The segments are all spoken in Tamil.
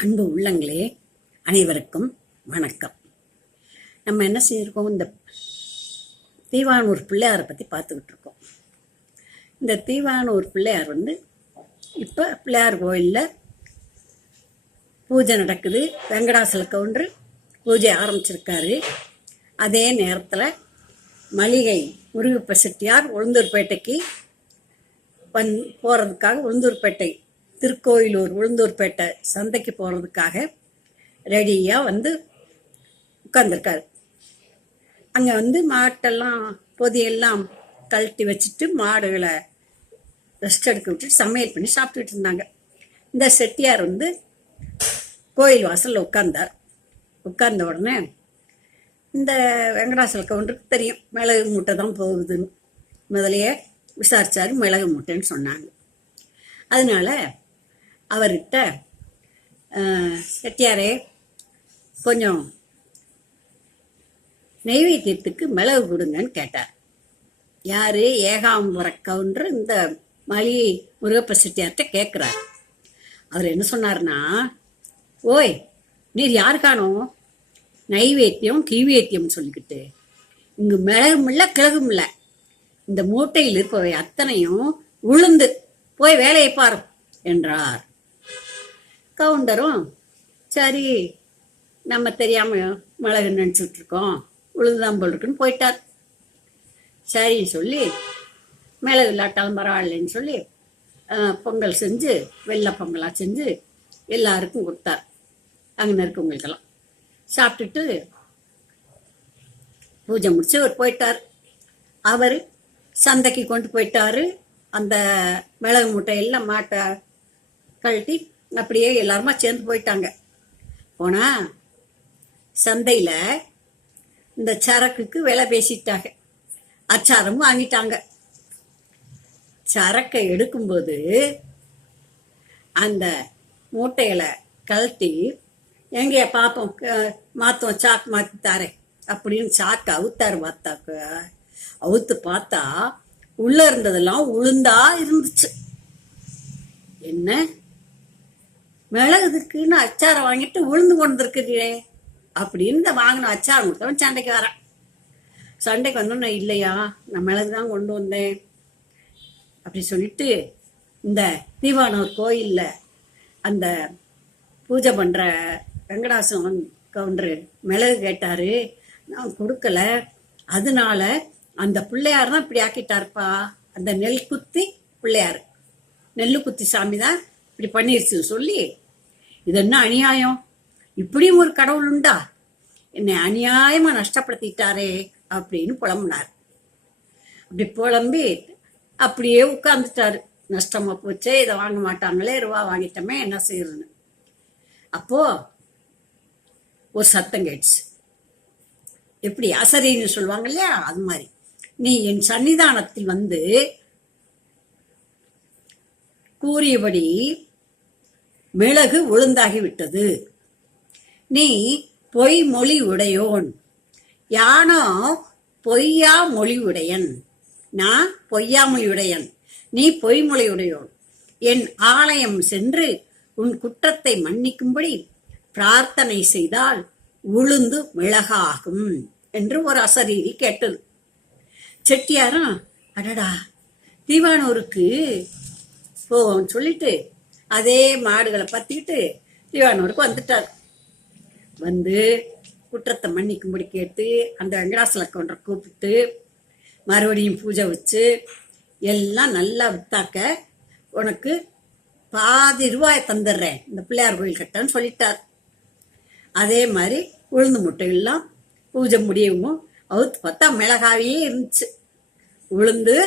அன்பு உள்ளங்களே, அனைவருக்கும் வணக்கம். நம்ம என்ன செஞ்சிருக்கோம், இந்த தீவானூர் பிள்ளையாரை பற்றி பார்த்துக்கிட்டு இருக்கோம். இந்த தீவானூர் பிள்ளையார் இப்போ பிள்ளையார் கோயிலில் பூஜை நடக்குது. வெங்கடாசல கவுண்டர் பூஜை ஆரம்பிச்சிருக்காரு. அதே நேரத்தில் மளிகை முருகப்ப செட்டியார் உளுந்தூர்பேட்டைக்கு போகிறதுக்காக திருக்கோயிலூர் உளுந்தூர்பேட்டை சந்தைக்கு போகிறதுக்காக ரெடியாக உட்காந்துருக்காரு. அங்கே மாட்டெல்லாம் பொதியெல்லாம் கழட்டி வச்சுட்டு மாடுகளை ரெஸ்ட் எடுக்க விட்டுட்டு சமையல் பண்ணி சாப்பிட்டுட்டு இருந்தாங்க. இந்த செட்டியார் கோயில் வாசலில் உட்கார்ந்தார். உட்கார்ந்த உடனே இந்த வெங்கடாசல கவுண்டருக்கு தெரியும் மிளகு மூட்டை தான் போகுதுன்னு. முதலையே விசாரிச்சாரு, மிளகு மூட்டைன்னு சொன்னாங்க. அதனால அவர்கிட்ட செட்டியாரே கொஞ்சம் நெய்வேத்தியத்துக்கு மிளகு கொடுங்கன்னு கேட்டார். யாரு? ஏகாம்பர கவுண்டர் இந்த மளிகை முருகப்ப செட்டியார்கிட்ட கேட்குறாரு. அவர் என்ன சொன்னார்னா, ஓய் நீர் யாருக்கானோ நைவேத்தியம் கீவேத்தியம் சொல்லிக்கிட்டு இங்கு மிளகும் இல்லை கிழகும் இல்லை, இந்த மூட்டையில் இருப்பவை அத்தனையும் உளுந்து போய் வேலையை பாரு என்றார். கவுண்டரும் சரி நம்ம தெரியாம மிளகு நினைச்சுட்டு இருக்கோம், உளுந்துதான் இருக்குன்னு போயிட்டார். சரின்னு சொல்லி மிளகு இல்லாட்டாலும் பரவாயில்லைன்னு சொல்லி பொங்கல் செஞ்சு வெள்ளை பொங்கலாக செஞ்சு எல்லாருக்கும் கொடுத்தார். அங்கே இருக்கவங்களுக்கெல்லாம் சாப்பிட்டுட்டு பூஜை முடிச்சு அவர் போயிட்டார். அவர் சந்தைக்கு கொண்டு போயிட்டாரு. அந்த மிளகு மூட்டையெல்லாம் மாட்டை கழட்டி அப்படியே எல்லாருமா சேர்ந்து போயிட்டாங்க. போனா சந்தையில் இந்த சரக்குக்கு விலை பேசிட்டாங்க. அச்சாரமும் வாங்கிட்டாங்க. சரக்கை எடுக்கும்போது அந்த மூட்டைகளை கழட்டி எங்கேயா பார்ப்போம் மாத்தோம், சாக்கு மாற்றி தாரேன் அப்படின்னு சாக்கு அவுத்தாரு. அவுத்து பார்த்தா உள்ள இருந்ததெல்லாம் உளுந்தா இருந்துச்சு. என்ன மிளகுதுக்குன்னு அச்சாரம் வாங்கிட்டு உளுந்து கொண்டு இருக்கிறீரே அப்படின்னு வாங்கின அச்சாரம் கொடுத்தவன் சண்டைக்கு வரேன். சண்டைக்கு வந்தோன்னா, இல்லையா நான் மிளகுதான் கொண்டு வந்தேன் அப்படி சொல்லிட்டு இந்த தீவானூர் கோயில்ல அந்த பூஜை பண்ற வெங்கடாசலம் கவுண்டரு மிளகு கேட்டாரு, நான் கொடுக்கல, அதனால அந்த பிள்ளையார் தான் இப்படி ஆக்கிட்டாருப்பா. அந்த நெல் குத்தி பிள்ளையார், நெல்லு குத்தி சாமி தான் இப்படி பண்ணிருச்சு சொல்லி, இது என்ன அநியாயம், இப்படியும் ஒரு கடவுள் உண்டா, என்னை அநியாயமா நஷ்டப்படுத்திட்டாரே அப்படின்னு புலம்புனார். அப்படி புலம்பி அப்படியே உட்கார்ந்துட்டாரு. நஷ்டமா போச்சே, இதை வாங்க மாட்டாங்களே, ரூபா வாங்கிட்டோமே, என்ன செய்யறதுன்னு. அப்போ ஒரு சத்தம் கேட்டுச்சு. எப்படி அசரின்னு சொல்லுவாங்க இல்லையா, அது மாதிரி, நீ என் சன்னிதானத்தில் கூறியபடி மிளகு உளுந்தாகிவிட்டது. நீ பொய் மொழி உடையோன், யானோ பொய்யா மொழி உடையன். நான் பொய்யா மொழி உடையன், நீ பொய்மொழி உடையோன். என் ஆலயம் சென்று உன் குற்றத்தை மன்னிக்கும்படி பிரார்த்தனை செய்தால் உளுந்து மிளகாகும் என்று ஒரு அசரீரி கேட்டது. செட்டியாரும் அடடா தீவானூருக்கு போவோம்னு சொல்லிட்டு அதே மாடுகளை பத்திக்கிட்டு தீவானூருக்கு வந்துட்டார். குற்றத்தை மன்னிக்கும்படி கேட்டு அந்த வெங்கடாசல கவுண்டரை கூப்பிட்டு மறுபடியும் பூஜை வச்சு எல்லாம் நல்லா வித்தாக்க உனக்கு பாதி ரூபாய் தந்துடுறேன் இந்த பிள்ளையார் கோயில் கட்டன்னு சொல்லிட்டார். அதே மாதிரி உளுந்து முட்டையெல்லாம் பூஜை முடியவும் அவுத்து பார்த்தா மிளகாவே இருந்துச்சு. உளுந்து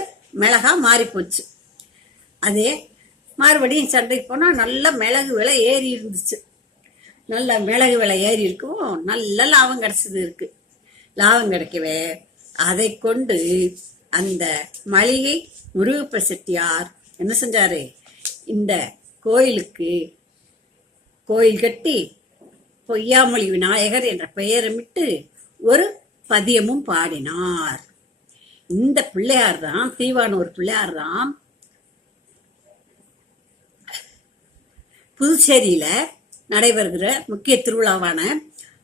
மிளகா மாறி போச்சு. அதே மறுபடியும் சண்டைக்கு போனால் நல்ல மிளகு விலை ஏறி இருந்துச்சு. நல்ல மிளகு விலை ஏறி இருக்கவும் நல்ல லாபம் கிடைச்சது. லாபம் கிடைக்கவே அதை கொண்டு அந்த மளிகை முருகப்ப செட்டியார் என்ன செஞ்சாரு, இந்த கோயிலுக்கு கோயில் கட்டி பொய்யாமொழி விநாயகர் என்ற பெயரமிட்டு ஒரு பதியமும் பாடினார். இந்த பிள்ளையார் தான், தீவானூர் பிள்ளையார் தான் புதுச்சேரியில நடைபெறுகிற முக்கிய திருவிழாவான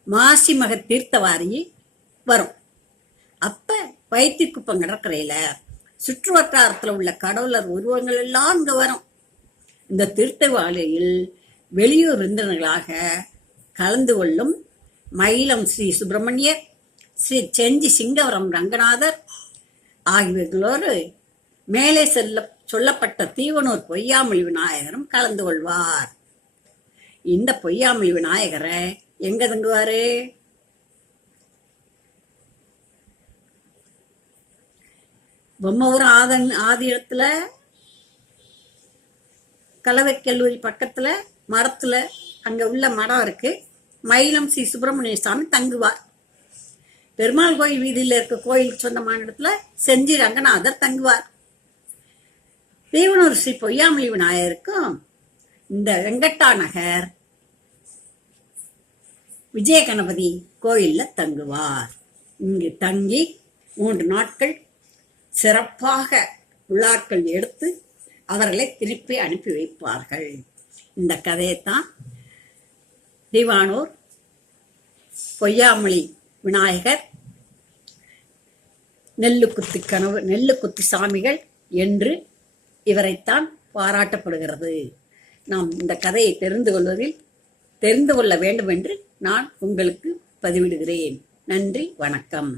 மாசி மக தீர்த்தவாரி வரும். அப்ப வைத்திக்குப்பம் கடற்கரையில சுற்று வட்டாரத்துல உள்ள கடவுளர் உருவங்கள் எல்லாம் இங்க வரும். இந்த தீர்த்தவாரியில் வெளியூர் விருந்தினர்களாக கலந்து கொள்ளும் மயிலம் ஸ்ரீ சுப்பிரமணியர், ஸ்ரீ செஞ்சி சிங்கவரம் ரங்கநாதர் ஆகியோர்களோடு மேலே சொல்லப்பட்ட தீவனூர் பொய்யாமொழி விநாயகரும் கலந்து கொள்வார். இந்த பொய்யாமொழி விநாயகரை எங்க தங்குவாரு? பொம்மபுரம் ஆதி இடத்துல கலவை கல்லூரி பக்கத்துல மரத்துல அங்க உள்ள மரம் இருக்கு. மயிலம் ஸ்ரீ சுப்பிரமணிய சாமி தங்குவார். பெருமாள் கோயில் வீதியில இருக்க கோயிலுக்கு சொந்தமான இடத்துல செஞ்சி ரங்கநாதர் தங்குவார். தீவனூர் ஸ்ரீ பொய்யாமொழி விநாயகருக்கும் இந்த வெங்கட்டா நகர் விஜய கணபதி கோயில்ல தங்குவார். இங்கு தங்கி 3 நாட்கள் சிறப்பாக விழாக்கள் எடுத்து அவர்களை திருப்பி அனுப்பி வைப்பார்கள். இந்த கதையைத்தான் தீவானூர் பொய்யாமொழி விநாயகர், நெல்லுக்குத்தி சாமிகள் என்று இவரைத்தான் பாராட்டப்படுகிறது. நாம் இந்த கதையை தெரிந்து கொள்ள வேண்டும் என்று நான் உங்களுக்கு பதிவிடுகிறேன். நன்றி, வணக்கம்.